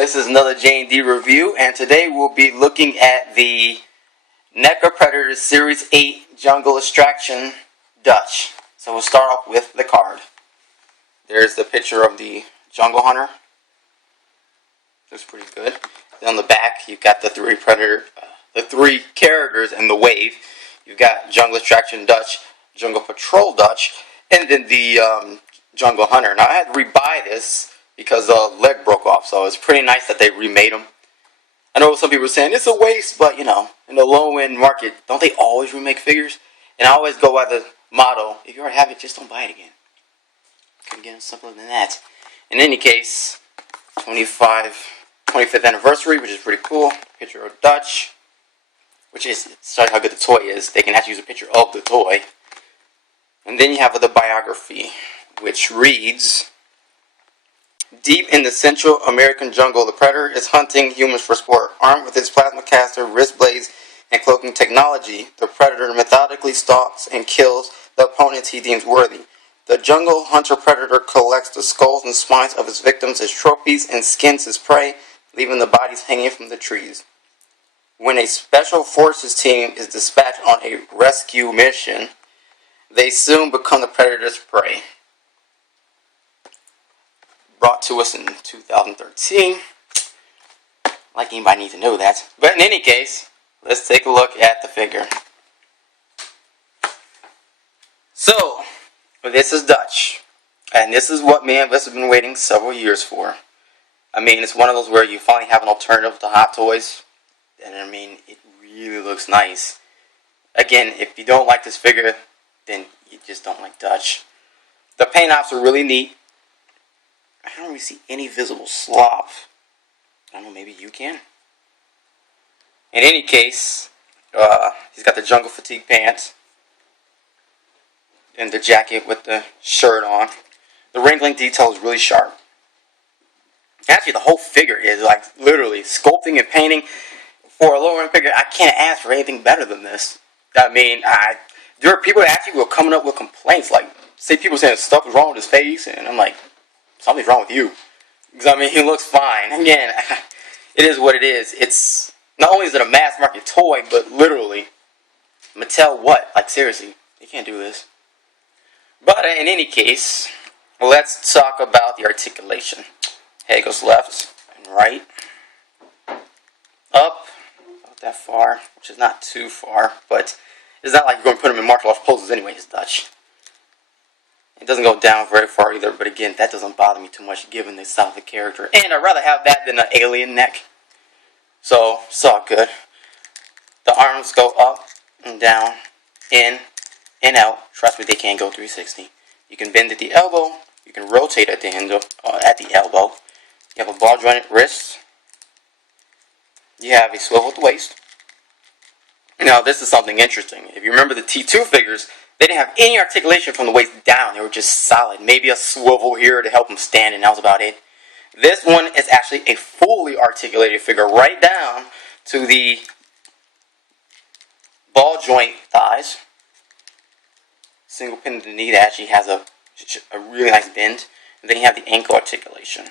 This is another J&D review, and today we'll be looking at the Neca Predator Series 8 Jungle Extraction Dutch. So we'll start off with the card. There's the picture of the Jungle Hunter. Looks pretty good. Then on the back, you've got the three characters in the wave. You've got Jungle Extraction Dutch, Jungle Patrol Dutch, and then the Jungle Hunter. Now I had to rebuy this because the leg broke off, so it's pretty nice that they remade them. I know some people are saying it's a waste, but you know, in the low-end market, don't they always remake figures? And I always go by the motto, if you already have it, just don't buy it again. Couldn't get it simpler than that. In any case, 25th anniversary, which is pretty cool. Picture of Dutch, which is, sorry how good the toy is. They can actually use a picture of the toy. And then you have the biography, which reads, deep in the Central American jungle, the Predator is hunting humans for sport. Armed with its plasma caster, wrist blades, and cloaking technology, the Predator methodically stalks and kills the opponents he deems worthy. The jungle hunter Predator collects the skulls and spines of his victims as trophies and skins his prey, leaving the bodies hanging from the trees. When a special forces team is dispatched on a rescue mission, they soon become the Predator's prey. Brought to us in 2013. Like anybody needs to know that. But in any case, let's take a look at the figure. So, this is Dutch. And this is what me and Bliss have been waiting several years for. I mean, it's one of those where you finally have an alternative to Hot Toys. And I mean, it really looks nice. Again, if you don't like this figure, then you just don't like Dutch. The paint ops are really neat. I don't really see any visible slop. I don't know, maybe you can. In any case, he's got the jungle fatigue pants and the jacket with the shirt on. The wrinkling detail is really sharp. Actually, the whole figure is like literally sculpting and painting. For a lower end figure, I can't ask for anything better than this. I mean, there are people that actually were coming up with complaints, like say people saying stuff is wrong with his face, and I'm like, something's wrong with you. Because I mean, he looks fine. Again, it is what it is. It's not only is it a mass market toy, but literally, Mattel what? Like seriously, you can't do this. But in any case, let's talk about the articulation. Head goes left and right, up, not that far, which is not too far, but it's not like you're going to put him in martial arts poses anyway. It's Dutch. It doesn't go down very far either, but again, that doesn't bother me too much given the style of the character. And I'd rather have that than an alien neck. So, it's all good. The arms go up and down, in and out. Trust me, they can't go 360. You can bend at the elbow. You can rotate at the end of, at the elbow. You have a ball jointed wrist. You have a swiveled waist. Now, this is something interesting. If you remember the T2 figures, they didn't have any articulation from the waist down. They were just solid. Maybe a swivel here to help them stand, and that was about it. This one is actually a fully articulated figure right down to the ball joint thighs. Single pin to the knee that actually has a really nice bend. And then you have the ankle articulation.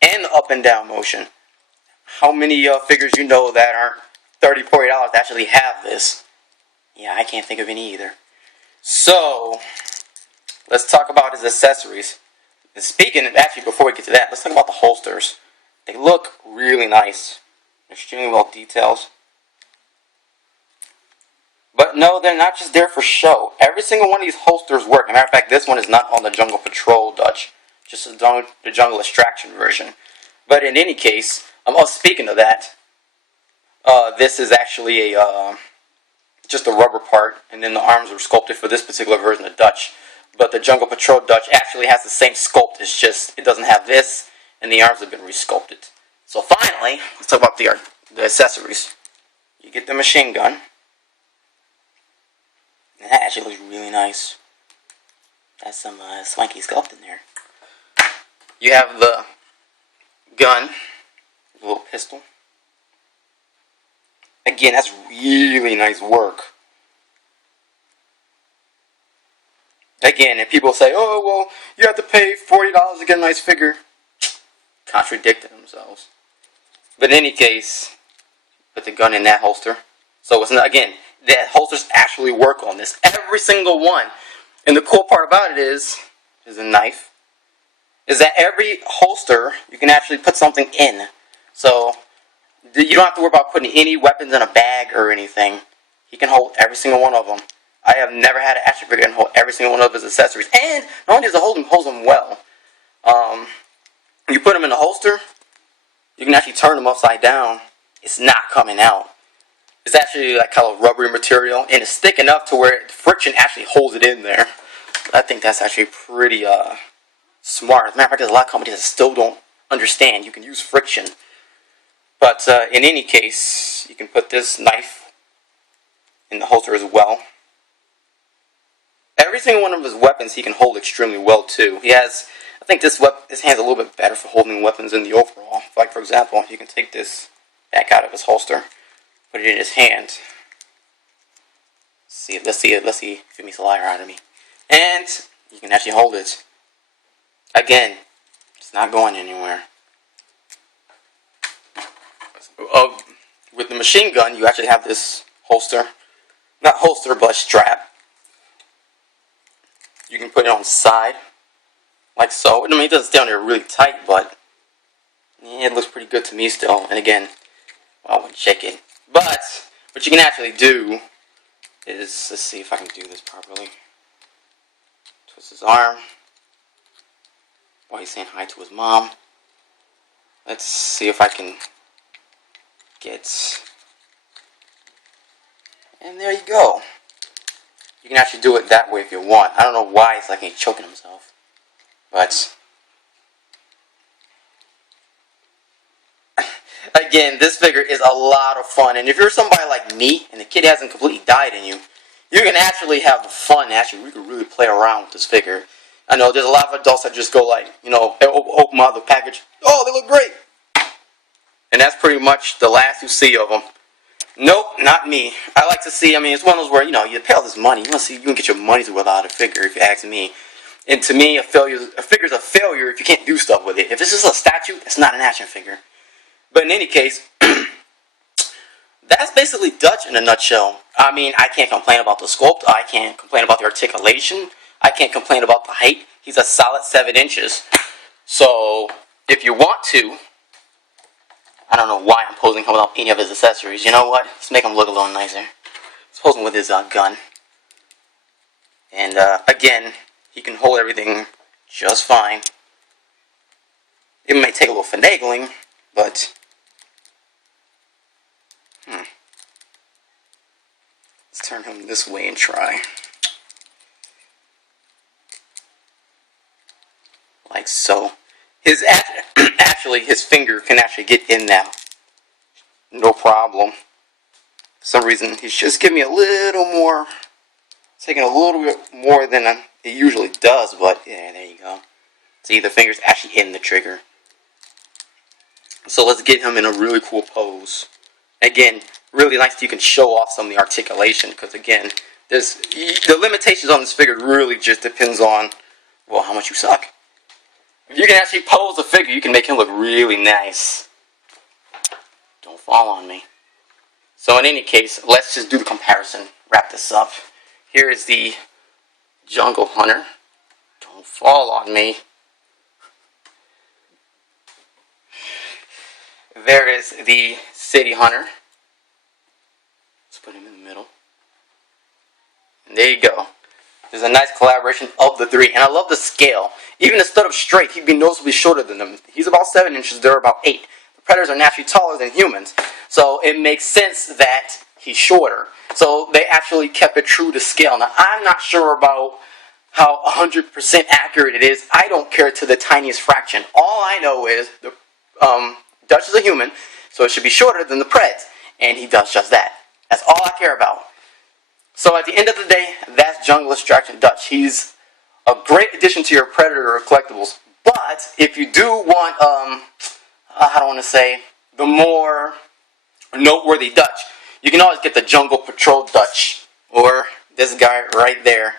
And the up and down motion. How many figures you know that aren't $30, $40 that actually have this? Yeah, I can't think of any either. So, let's talk about his accessories. And speaking, actually, before we get to that, let's talk about the holsters. They look really nice. Extremely well detailed. But no, they're not just there for show. Every single one of these holsters work. As a matter of fact, this one is not on the Jungle Patrol Dutch. Just the Jungle Extraction version. But in any case, speaking of that, this is actually a just a rubber part, and then the arms were sculpted for this particular version of Dutch. But the Jungle Patrol Dutch actually has the same sculpt. It's just it doesn't have this, and the arms have been resculpted. So finally, let's talk about the accessories. You get the machine gun. And that actually looks really nice. Has some swanky sculpt in there. You have the gun, a little pistol. Again, that's really nice work. Again, if people say, oh, well, you have to pay $40 to get a nice figure, contradicting themselves. But in any case, put the gun in that holster. So it's not, again, that holsters actually work on this. Every single one. And the cool part about it is a knife. Is that every holster you can actually put something in. So you don't have to worry about putting any weapons in a bag or anything. He can hold every single one of them. I have never had an action figure and hold every single one of his accessories. And not only does it hold them, holds them well. You put them in the holster, you can actually turn them upside down. It's not coming out. It's actually like kind of rubbery material, and it's thick enough to where friction actually holds it in there. I think that's actually pretty smart. As a matter of fact, there's a lot of companies that still don't understand you can use friction. But in any case, you can put this knife in the holster as well. Every single one of his weapons he can hold extremely well too. He has, I think this hand's a little bit better for holding weapons in the overall. Like for example, you can take this back out of his holster, put it in his hand. Let's see if he makes a liar out of me. And you can actually hold it. Again, it's not going anywhere. With the machine gun, you actually have this holster. Not holster, but strap. You can put it on the side, like so. I mean, it doesn't stay on there really tight, but yeah, it looks pretty good to me still. And again, well, I wouldn't shake it. But what you can actually do is, let's see if I can do this properly. Twist his arm while he's saying hi to his mom. Let's see if I can get, and there you go. You can actually do it that way if you want. I don't know why it's like he's choking himself. But again, this figure is a lot of fun. And if you're somebody like me and the kid hasn't completely died in you, you can actually have fun. Actually, we can really play around with this figure. I know there's a lot of adults that just go like, you know, open out the package. Oh, they look great. And that's pretty much the last you see of them. Nope, not me. I like to see, I mean, it's one of those where, you know, you pay all this money. You want to see, you can get your money's worth out of a figure, if you ask me. And to me, a figure's a failure if you can't do stuff with it. If this is a statue, it's not an action figure. But in any case, that's basically Dutch in a nutshell. I mean, I can't complain about the sculpt. I can't complain about the articulation. I can't complain about the height. He's a solid 7 inches. So, if you want to, I don't know why I'm posing him without any of his accessories. You know what? Let's make him look a little nicer. Let's pose him with his gun. And again, he can hold everything just fine. It may take a little finagling, but let's turn him this way and try. Like so. His actually, his finger can actually get in now. No problem. For some reason, he's just giving me a little more, taking a little bit more than it usually does, but yeah, there you go. See, the finger's actually in the trigger. So let's get him in a really cool pose. Again, really nice that you can show off some of the articulation, because again, the limitations on this figure really just depends on, well, how much you suck. If you can actually pose a figure, you can make him look really nice. Don't fall on me. So in any case, let's just do the comparison. Wrap this up. Here is the Jungle Hunter. Don't fall on me. There is the City Hunter. Let's put him in the middle. And there you go. There's a nice collaboration of the three. And I love the scale. Even instead of straight, he'd be noticeably shorter than them. He's about 7 inches, they're about 8. The Predators are naturally taller than humans. So it makes sense that he's shorter. So they actually kept it true to scale. Now, I'm not sure about how 100% accurate it is. I don't care to the tiniest fraction. All I know is the Dutch is a human, so it should be shorter than the Preds. And he does just that. That's all I care about. So at the end of the day, that's Jungle Extraction Dutch. He's a great addition to your Predator collectibles. But if you do want, how do I want to say, the more noteworthy Dutch, you can always get the Jungle Patrol Dutch, or this guy right there,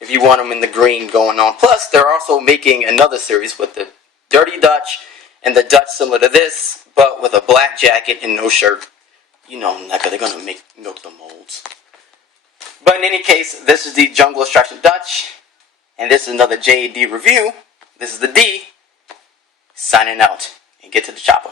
if you want him in the green going on. Plus, they're also making another series with the Dirty Dutch and the Dutch similar to this, but with a black jacket and no shirt. You know, Neca, they're gonna milk the molds. But in any case, this is the Jungle Extraction Dutch, and this is another J&D review. This is the D, signing out, and get to the chopper.